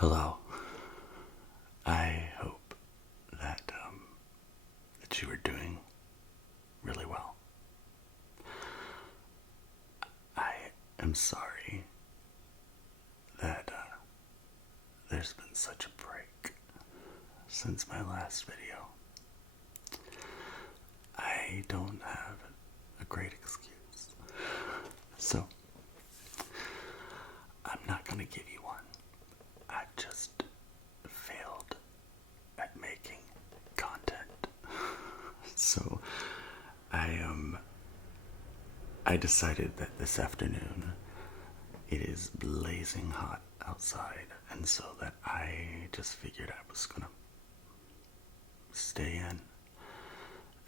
Hello. I hope that that you are doing really well. I am sorry that there's been such a break since my last video. I don't have a great excuse, so I'm not gonna give you one. I just failed at making content. So I decided that this afternoon it is blazing hot outside, and so that I just figured I was gonna stay in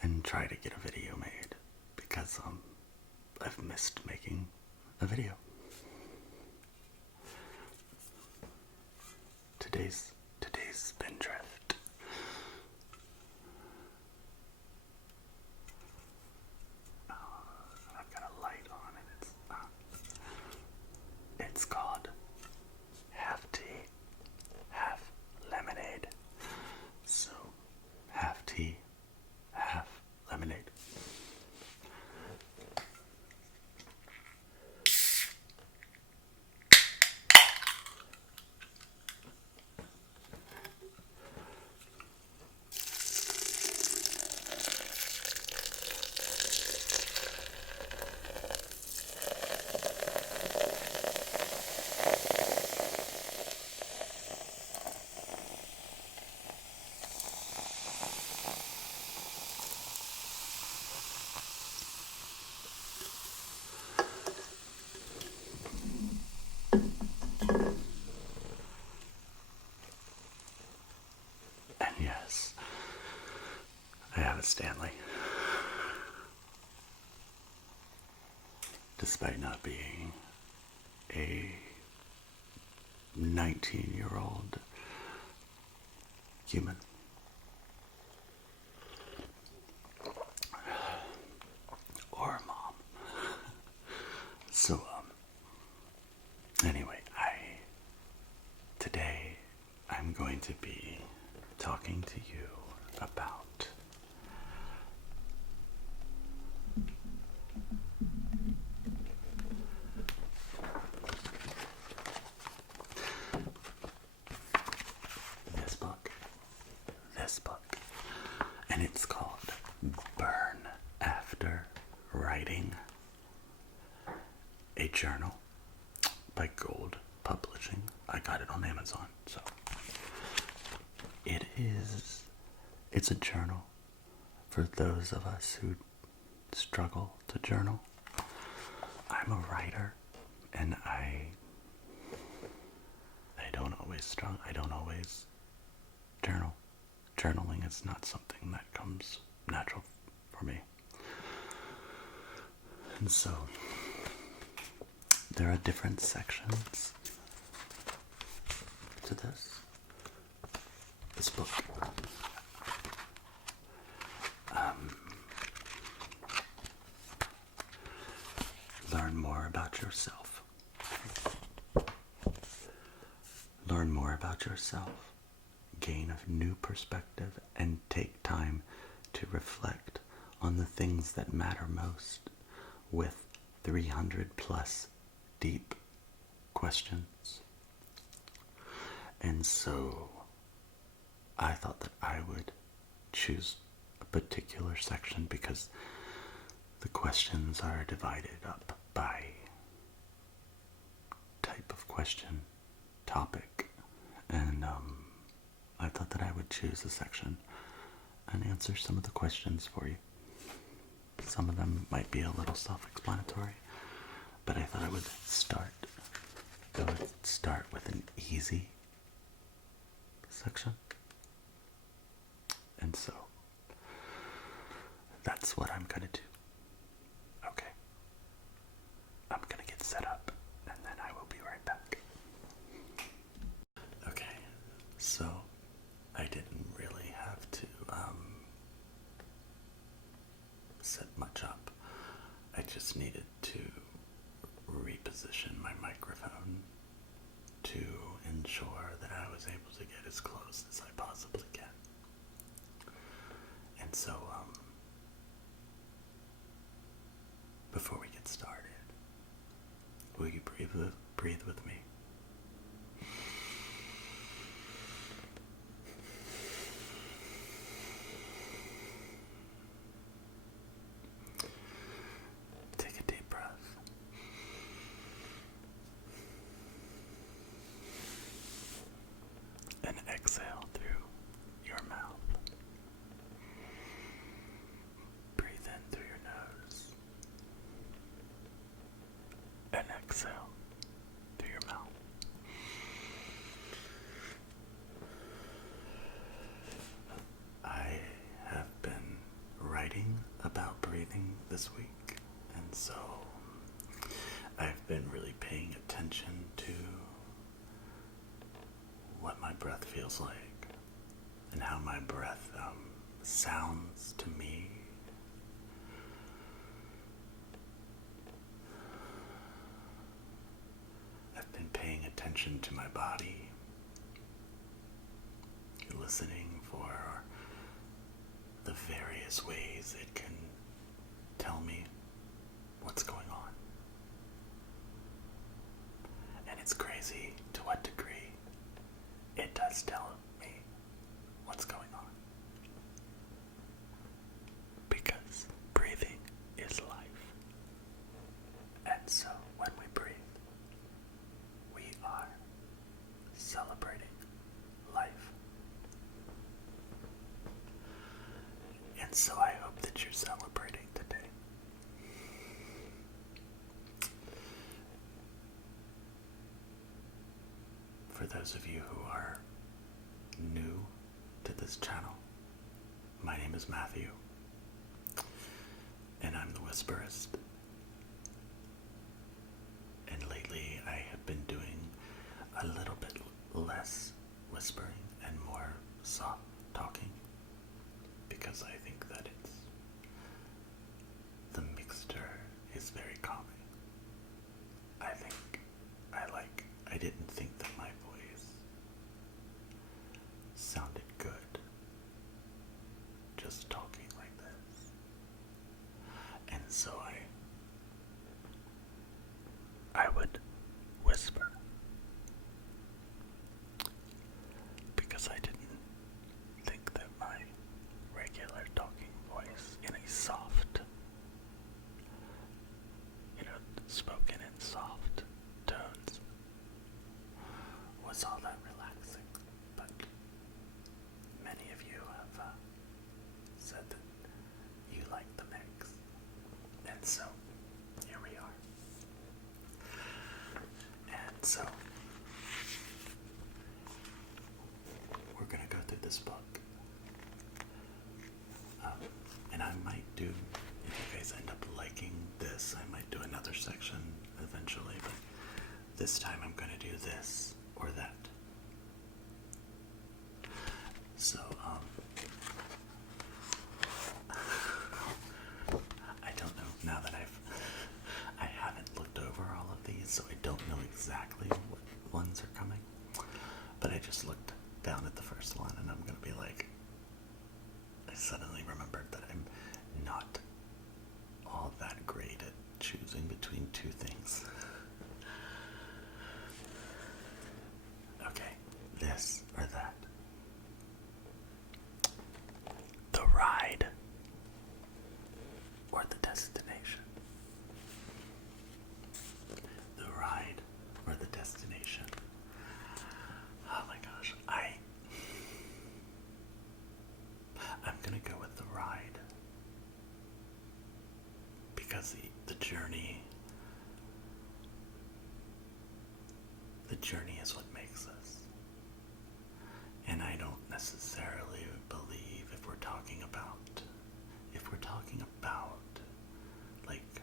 and try to get a video made because I've missed making a video. Today's spindrift. I've got a light on and it's called half tea, half lemonade. So half tea, half lemonade. And yes, I have a Stanley. Despite not being a 19-year-old human. Or a mom. So, anyway, today I'm going to be talking to you about this book, and it's called Burn After Writing, a journal by Gold Publishing. I got it on Amazon, so it's a journal for those of us who struggle to journal. I'm a writer, and I don't always struggle. I don't always journal. Journaling is not something that comes natural for me. And so there are different sections to this book. Learn more about yourself. Learn more about yourself. Gain a new perspective and take time to reflect on the things that matter most with 300 plus deep questions. And so I thought that I would choose a particular section because the questions are divided up by type of question, topic, and I thought that I would choose a section and answer some of the questions for you. Some of them might be a little self-explanatory, but I thought I would start with an easy section. And so that's what I'm gonna do. Okay. I'm gonna get set up and then I will be right back. Okay, so I didn't really have to set much up. I just needed to reposition my microphone to ensure that I as close as I possibly can. And so, before we get started, will you breathe with me? Take a deep breath. And exhale through your mouth. Breathe in through your nose. And exhale through your mouth. I have been writing about breathing this week, and so I've been really paying attention to what my breath feels like and how my breath sounds to me. I've been paying attention to my body, listening for the various ways it can tell me what's going on. And it's crazy to what degree it does tell me what's going on. Because breathing is life. And so when we breathe, we are celebrating life. And so I hope that you're celebrating today. For those of you who are new to this channel, my name is Matthew, and I'm the Whisperist. And lately I have been doing a little bit less whispering and more soft talking, because I think that the mixture is very calming. I didn't think that my voice sounded good just talking like this. And so I would whisper, because I didn't think that my regular talking voice in a soft, spoken in soft tones was all that relaxing. But many of you have said that you like the mix, and so here we are. And so we're gonna go through this book, and I might do, if you guys end up liking this, I might do another section eventually, but this time I'm gonna do this or that. So, I don't know, now that I haven't looked over all of these, so I don't know exactly what ones are coming, but I just looked down at the first one, and I'm gonna be like, I suddenly remembered that I'm not all that great at choosing between two things. Okay, this or that. The ride or the destination. The ride or the destination. Oh my gosh, I'm gonna go with the ride, because the journey is what makes us. And I don't necessarily believe if we're talking about like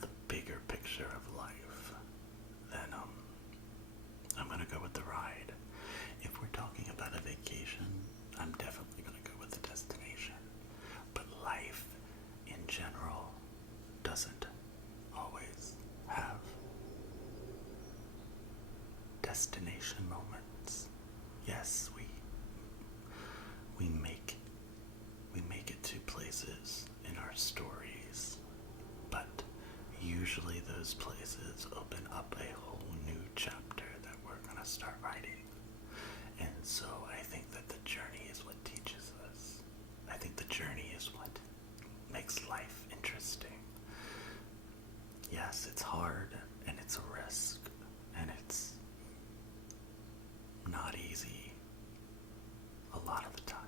the bigger picture of life, then I'm gonna go with the ride. If we're talking about a vacation, I'm definitely gonna go with the destination. But life in general doesn't always have destination moments. yes, we make it to places in our stories, but usually those places open up a whole new chapter that we're going to start writing. And so I think that the journey is what teaches us. I think the journey is what makes life interesting. Yes, it's hard, and it's a risk, and it's not easy a lot of the time.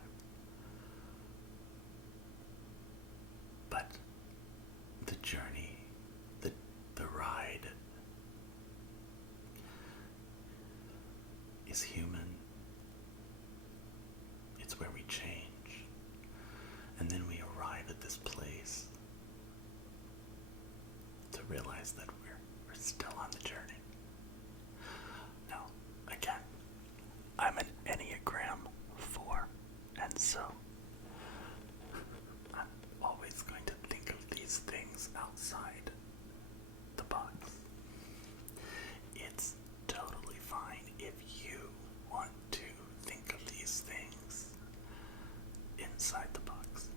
But the journey, the ride is human. It's where we change. And then we arrive at this place to realize that we're still on the journey. Now, again, I'm an Enneagram 4, and so I'm always going to think of these things outside the box. It's totally fine if you want to think of these things inside the box.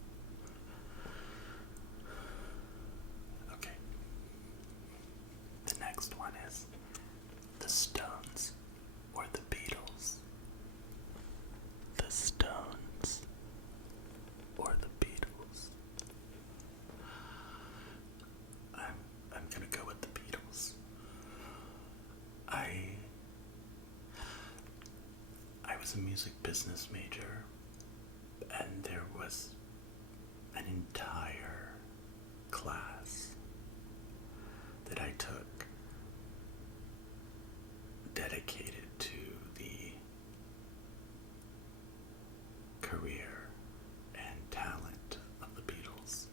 Okay. The next one is the Stones or the Beatles. The Stones or the Beatles. I'm gonna go with the Beatles. I was a music business major, and there was an entire class that I took dedicated to the career and talent of the Beatles.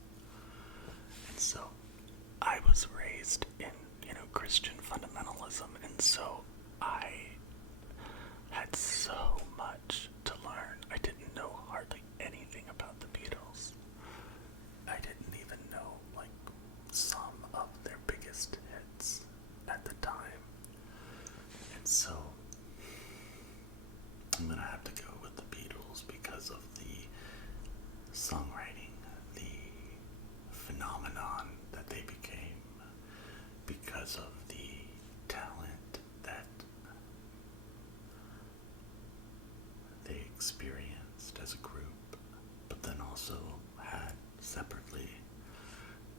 And so I was raised in, Christian fundamentalism, and so I had so much to learn. I didn't know hardly anything about the Beatles. I didn't even know, some of their biggest hits at the time. And so I'm gonna have to go with the Beatles because of the songwriting, the phenomenon that they became, because of the talent that they experienced as a group, but then also had separately.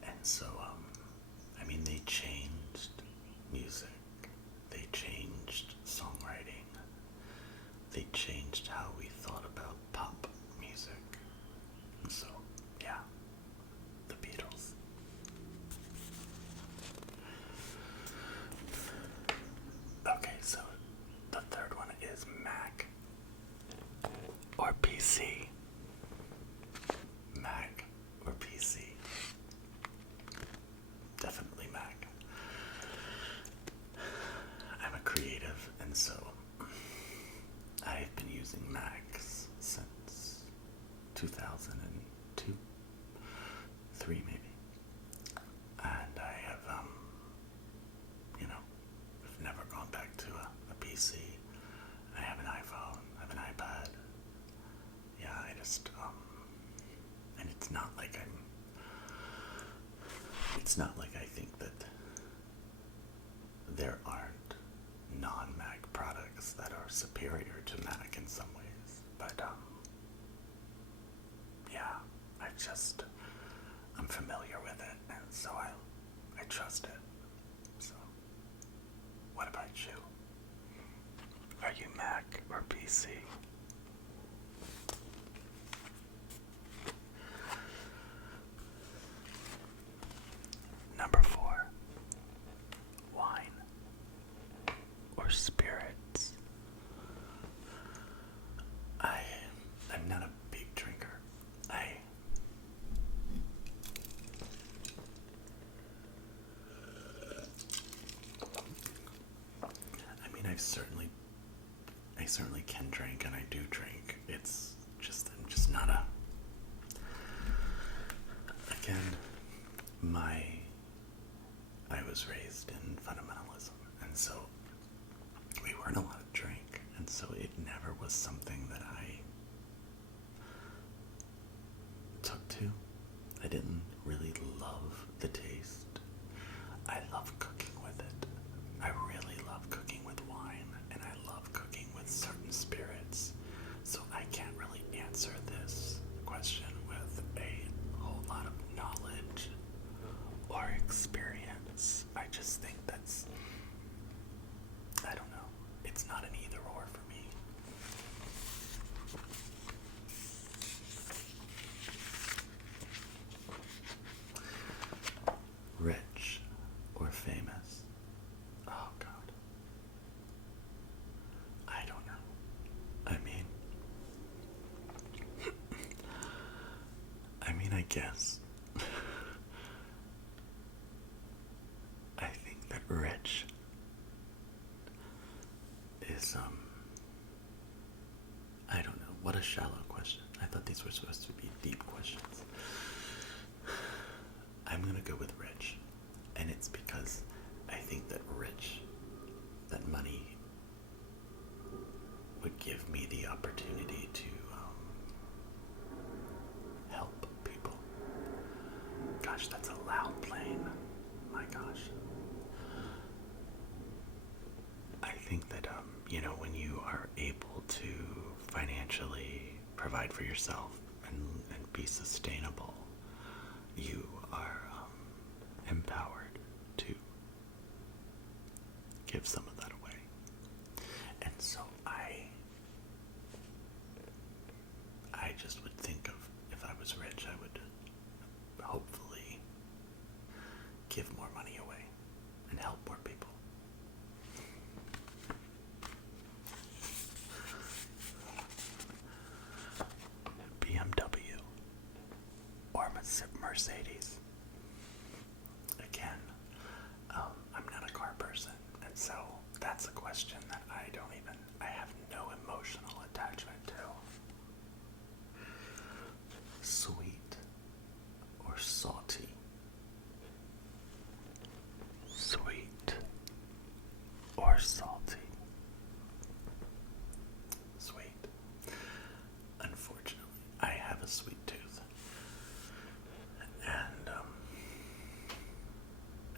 And so, they changed music, they changed songwriting, they changed how we thought about pop music. And so, yeah, the Beatles. Okay, so the third one is Mac or PC. Mac or PC. Definitely Mac. I'm a creative, and so I've been using Macs since 2002, 3 maybe. And I have, I've never gone back to a PC. I have an iPhone, I have an iPad. Yeah, I just, and it's not like I think that there aren't non-Mac products that are superior to Mac in some ways. But, yeah, I'm familiar with it, and so I trust it. So, what about you? Are you Mac or PC? Number 4, wine or spirits. I'm not a big drinker. I certainly can drink, and I do drink. It's just, I'm just not again, I was raised in fundamentalism, and so we weren't allowed to drink, and so it never was was something that I took to. I didn't really love the taste. I love cooking with it. I really love cooking with wine, and I love cooking with certain spirits. So I can't really answer this question with a whole lot of knowledge or experience. I just think that's, I don't know, it's not an either or for me. Rich or famous? Oh God. I don't know. I guess I think that rich is, I don't know. What a shallow question. I thought these were supposed to be deep questions. I'm gonna go with rich. And it's because I think that that money would give me the opportunity to help people. Gosh, that's a loud plane. My gosh. I think that, when you are able to financially provide for yourself and be sustainable, you are empowered to give some of that away. And so I just would think of, if I was rich, I would hopefully give more money away and help more people. BMW or Mercedes? Again, I'm not a car person, and so that's a question that I have no emotional attachment to. Sweet or salty? Sweet or salty? Sweet. Unfortunately, I have a sweet tooth.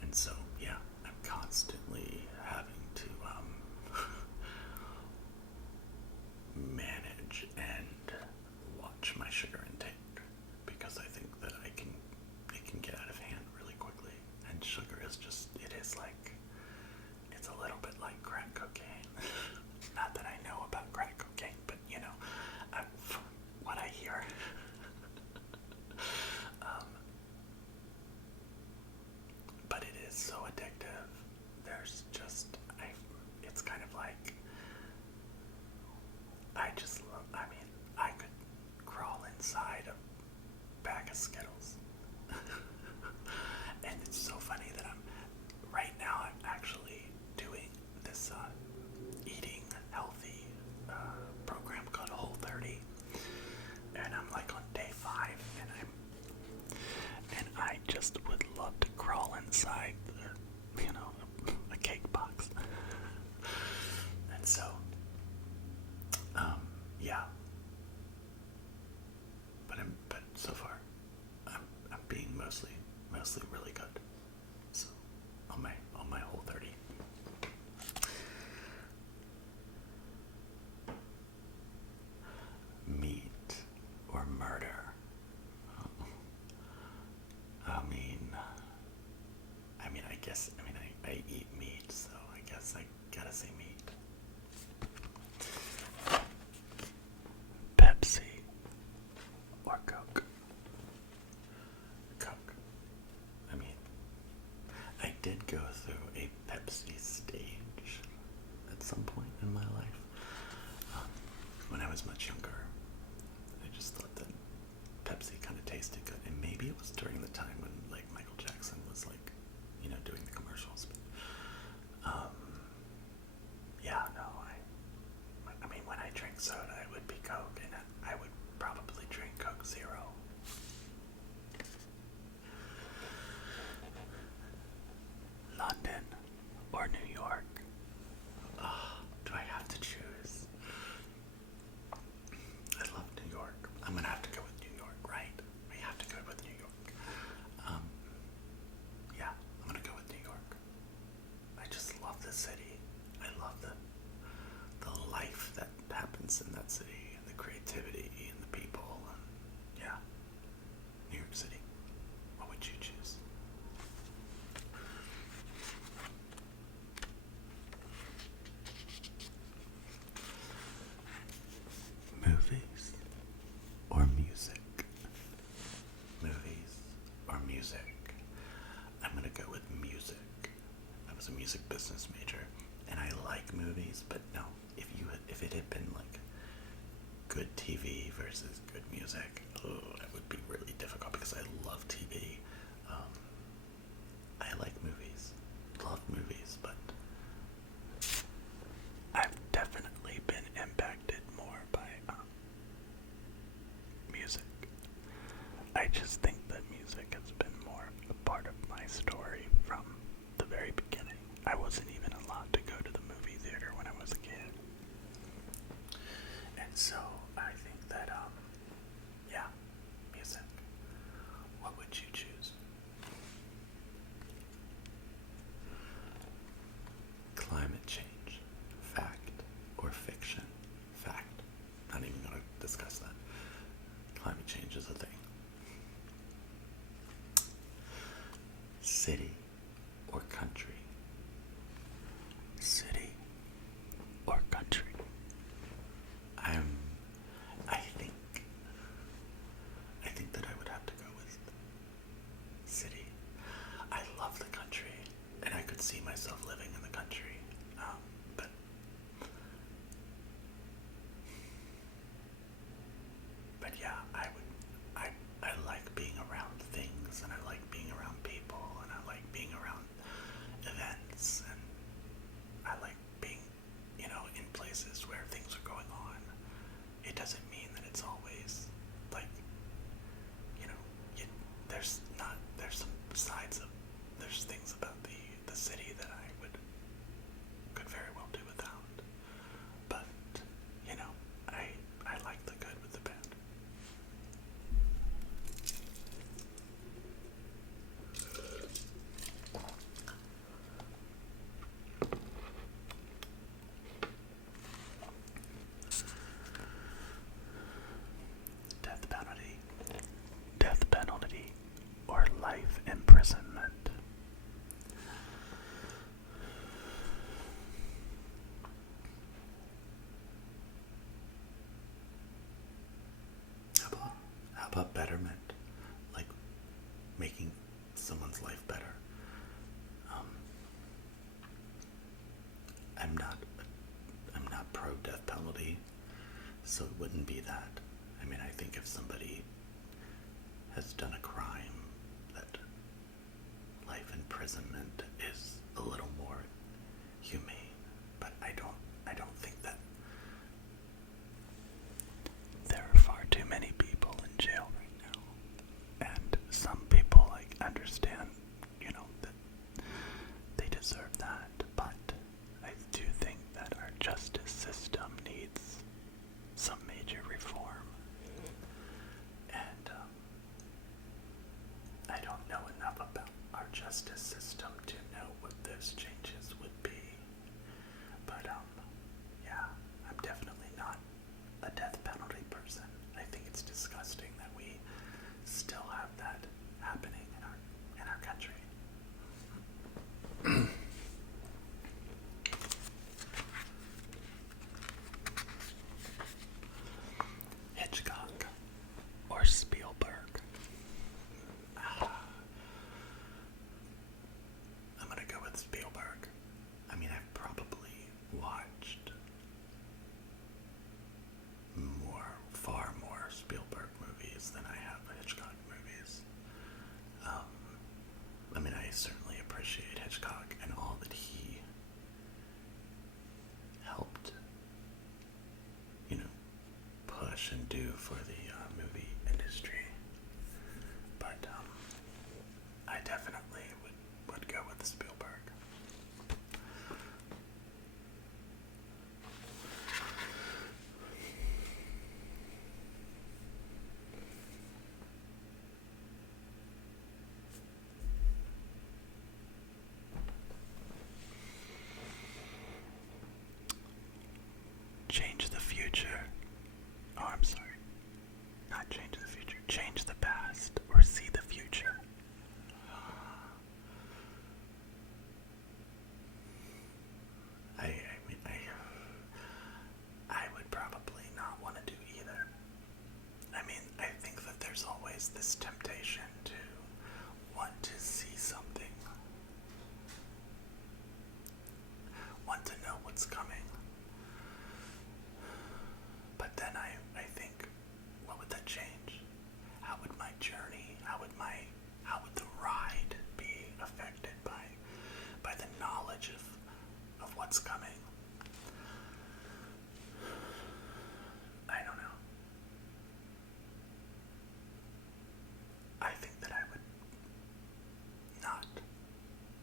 And so, yeah, I'm constantly having to manage and watch my sugar intake, because I think that it can get out of hand really quickly. And sugar is it's a little bit like crack cocaine. Not that I know about crack cocaine, but what I hear. But it is so addictive. It's kind of like, I could crawl inside a bag of Skittles. And it's so funny that right now I'm actually doing this eating healthy program called Whole30. And I'm like on day 5, and I just would love to crawl inside a cake box. And so, yeah. But so far, I'm being mostly really good. So on my Whole30. Meat or murder? I eat meat, so I guess I gotta say meat. Pepsi or Coke? Coke. I did go through a Pepsi stage at some point in my life. When I was much younger, I just thought that Pepsi kind of tasted good, and maybe it was during the time when Michael Jackson was doing the commercials. But, yeah, no, when I drink soda, it would be Coke, and I would probably drink Coke Zero. London or New York? Do I have to choose? intensity and the creativity and the people. And yeah, New York City. What would you choose? Movies or music? Movies or music? I'm gonna go with music. I was a music business major, and I like movies, but no, if it had been like good TV versus good music, that would be really difficult because I love TV. I like movies, love movies, but I've definitely been impacted more by music. I just think that music has been more a part of my story from the very beginning. I wasn't even allowed to go to the movie theater when I was a kid. And so I think that, yeah, music. What would you choose? Climate change. Fact or fiction? Fact. Not even going to discuss that. Climate change is a thing. City or country? City or country? I think that I would have to go with city. I love the country, and I could see myself living in the country. But yeah, I like being around things, and I like being around people, and I like being around events, and I like being, in places where things are going on. It doesn't mean that it's always like, there's things about the city that I could very well do without. But, I like the good with the bad. Death penalty, or life imprisonment. How about betterment? Like making someone's life better. I'm not pro death penalty, so it wouldn't be that. I mean, I think if somebody has done a crime, that life imprisonment is a little more humane. But I don't think that there are far too many people in jail right now. And some people understand, that they deserve that. But I do think that our justice system needs some major reform. And I don't know enough about our justice system to know what those changes would be. But yeah, I'm definitely not a death penalty person. I think it's disgusting that we still have that happening in our country. Hitchcock or Spielberg? I'm gonna go with Spielberg. I mean, I've probably watched far more Spielberg movies than I have Hitchcock movies. I mean, I certainly appreciate Hitchcock and all that he helped, push and do for the movie industry. But I definitely would go with Spielberg. Change the future Oh, I'm sorry. Not change the future. Change the past or see the future. I would probably not want to do either. I mean, I think that there's always this temptation to want to see something, want to know what's coming. But then I think, what would that change? How would my journey, how would the ride be affected by the knowledge of what's coming? I don't know. I think that I would not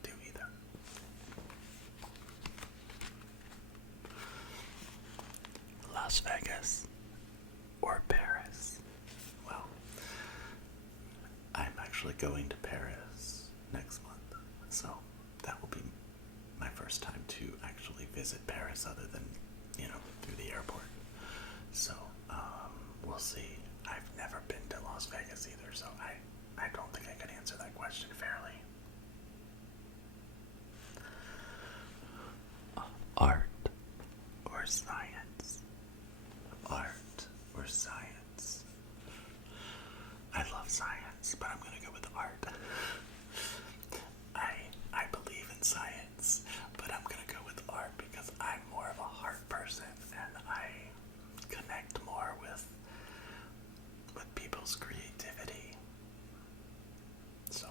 do either. Las Vegas or Paris? Well, I'm actually going to Paris next month, so that will be my first time to actually visit Paris other than, through the airport. So, we'll see. I've never been to Las Vegas either, so I don't think I could answer that question fairly. Art or science? Art or science? I love science, but I'm gonna go with art. I believe in science, but I'm gonna go with art because I'm more of a heart person and I connect more with people's creativity. So,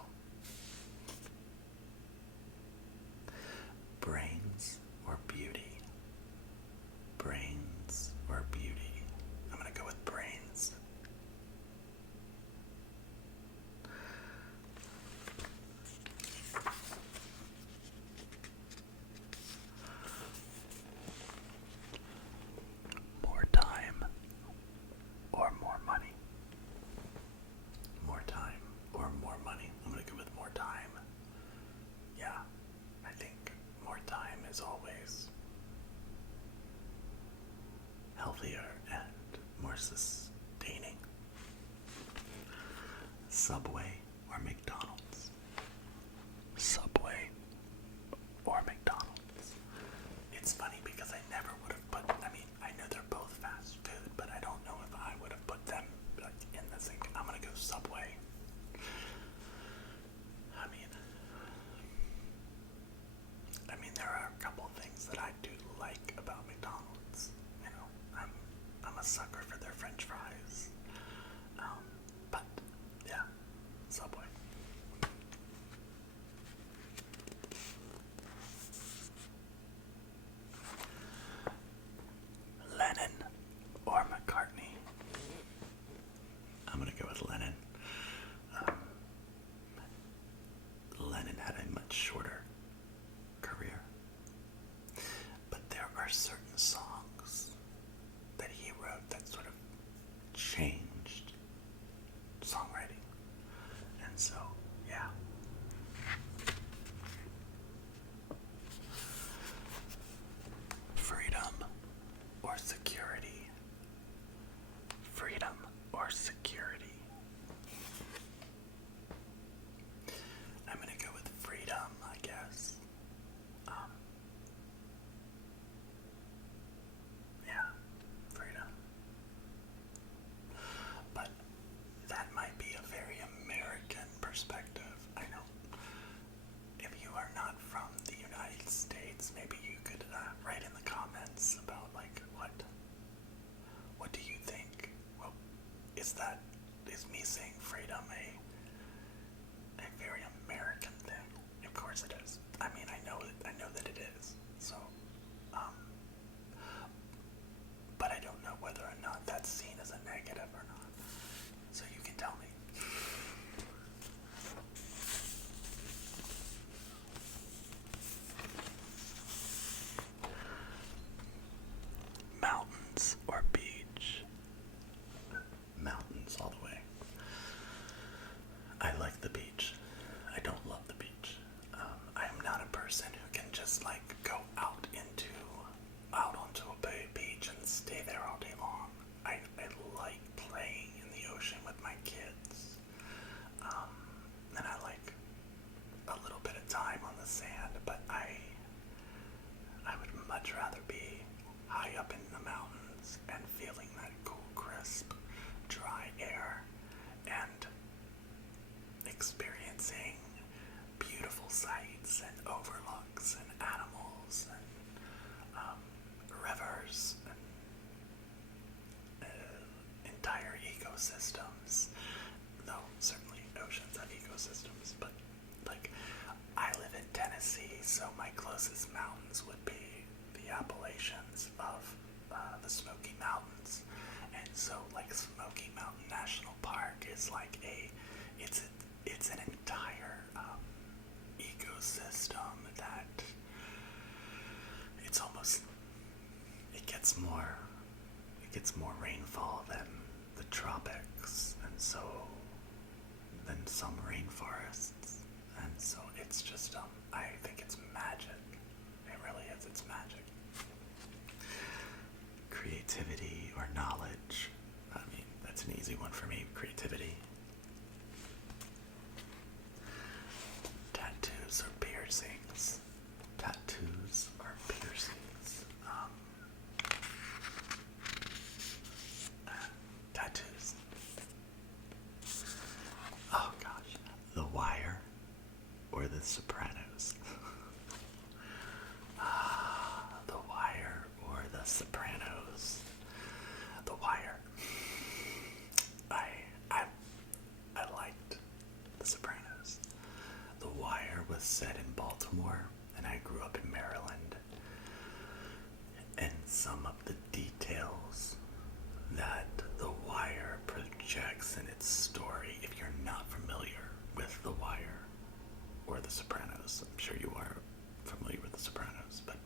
brains or beauty? Brains or beauty? I'm gonna go with brains. More time or more money? More time or more money? I'm gonna go with more time. Yeah, I think more time is always healthier and more sustaining. Subway or McDonald's? Subway or McDonald's? It's funny because I never would have put, I know they're both fast food, but I don't know if I would have put them in the sink. I'm gonna go Subway. There are a couple things that I do like about McDonald's. I'm a sucker for their French fries. But yeah, Subway. Lennon or McCartney? I'm gonna go with Lennon. Lennon had a much shorter career, but there are certain songs that he wrote that sort of changed songwriting, and so yeah. Freedom or security? Freedom or security? I'm gonna go with freedom, I guess. Yeah, freedom. But that might be a very American perspective. I know. If you are not from the United States, maybe you could write in the comments about what do you think? Well, is me saying freedom a very American thing? Of course it is. I know that it is. So, but I don't know whether or not that's seen as a negative or not. So you can tell me. Mountains or beach? Mountains all the way. I like the beach. I don't love the beach. I am not a person who can just go out onto a beach and stay there all day long. I ecosystems, though certainly oceans have ecosystems, but like, I live in Tennessee, so my closest mountains would be the Appalachians of the Smoky Mountains, and so like Smoky Mountain National Park is like it's an entire ecosystem that it's almost it gets more rainfall than the tropics, and so than some rainforests, and so it's just I think it's magic. It really is. It's magic. Creativity or knowledge. I mean, that's an easy one for me. Creativity. Tattoos or piercings. Tattoos or piercings. Tattoos. Oh gosh. The Wire or The Sopranos. The Wire or The Sopranos. The Wire. I liked The Sopranos. The Wire was set in Baltimore, and I grew up in Maryland. And some of the details that The Wire projects in its story, if you're not familiar with The Wire or The Sopranos, I'm sure you are familiar with The Sopranos, but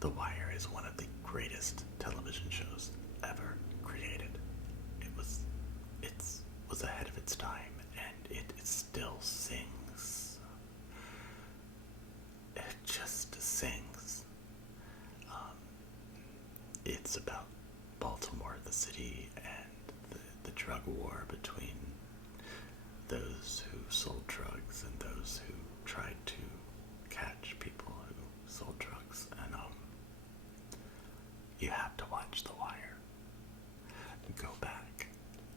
The Wire is one of the greatest television shows ever created. It was ahead of its time, and it still sings. It just sings. It's about Baltimore, the city, and the drug war between those who sold drugs and those who tried to catch people who sold drugs. And you have to watch The Wire. Go back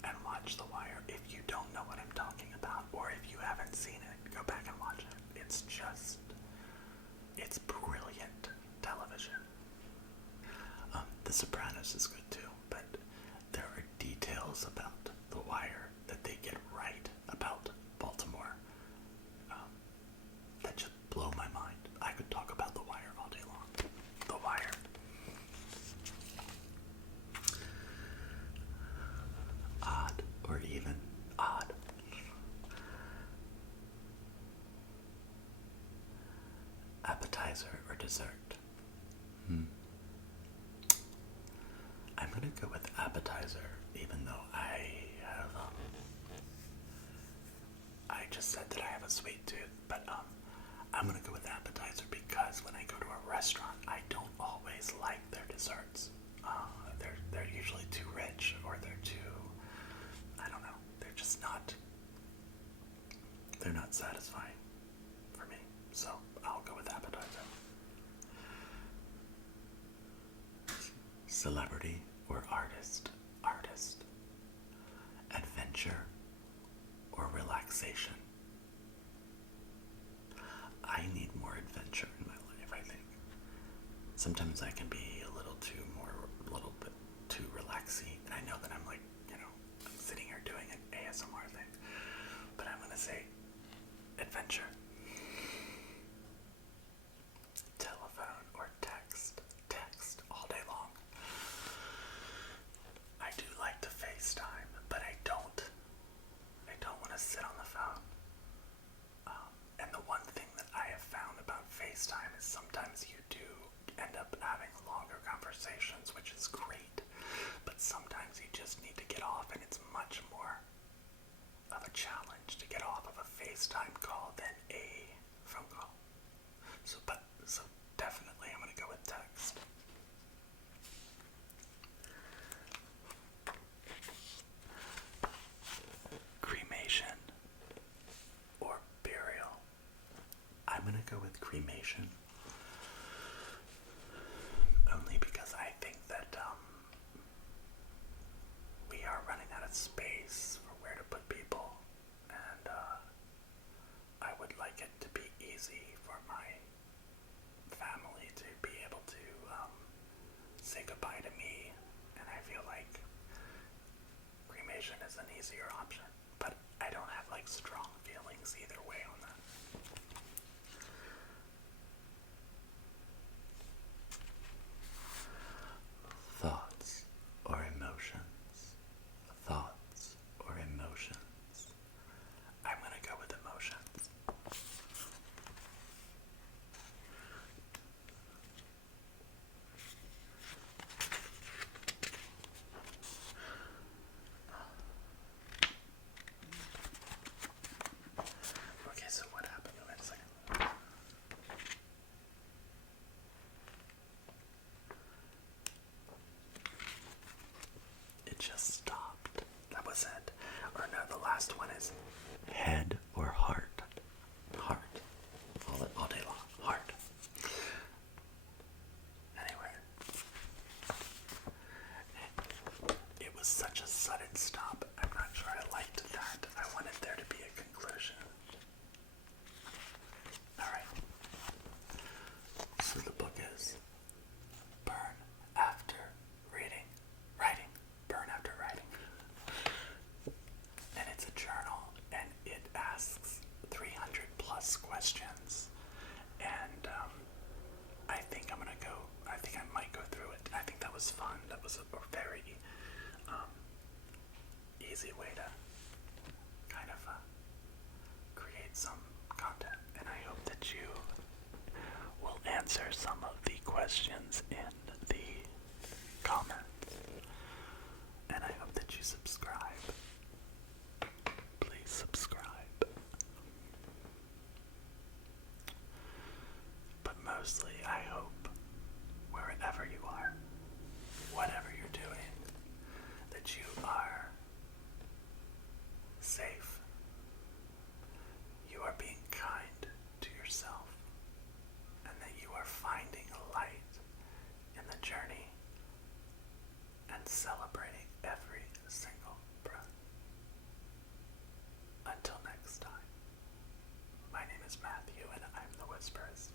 and watch The Wire if you don't know what I'm talking about, or if you haven't seen it, go back and watch it. It's brilliant television. The Sopranos is good too, but there are details about The Wire that they get right about Baltimore that just blow my mind. I could talk about The Wire all day long. The Wire. Odd or even. Odd. Appetizer or dessert? I'm gonna go with appetizer, even though I just said that I have a sweet tooth, but I'm gonna go with appetizer because when I go to a restaurant, I don't always like their desserts. They're usually too rich, or they're too, I don't know, they're not satisfying for me, so I'll go with appetizer. Celebrity or artist? Artist. Adventure or relaxation? I need more adventure in my life, I think. Sometimes I can be a little bit too relaxing, and I know that I'm like, I'm sitting here doing an ASMR thing, but I'm gonna say adventure. Telephone or text? Text all day long. I do like to FaceTime, but I don't want to sit on the phone. And the one thing that I have found about FaceTime is sometimes you do end up having longer conversations, which is great, but sometimes you just need to get off, and it's much more of a challenge to get off of a FaceTime call than a phone call. So definitely I'm going to go with text. Cremation or burial? I'm going to go with cremation. Only because I think that we are running out of space for where to put people, and I emotion is an easier option, but I don't have like strong feelings either way on that. Thoughts or emotions? Thoughts or emotions? I'm gonna go with emotions. Okay, so what happened? Wait a second. It just stopped. That was it. Or no, the last one is head or heart. Heart. All day long. Heart. Anyway. It was such a sudden stop. I'm not sure I liked that. I wanted there to be a conclusion. Alright. So the book is Burn After Reading. Writing. Burn After Writing. And it's a journal, and it asks 300 plus questions. And I think I might go through it. I think that was fun. That was a very easy way to kind of create some content. And I hope that you will answer some of the questions in the comments. And I hope that you subscribe. Please subscribe. But mostly, I hope, wherever you are, whatever you're doing, that you are safe. You are being kind to yourself, and that you are finding a light in the journey and celebrating every single breath. Until next time, my name is Matthew, and I'm the Whisperers.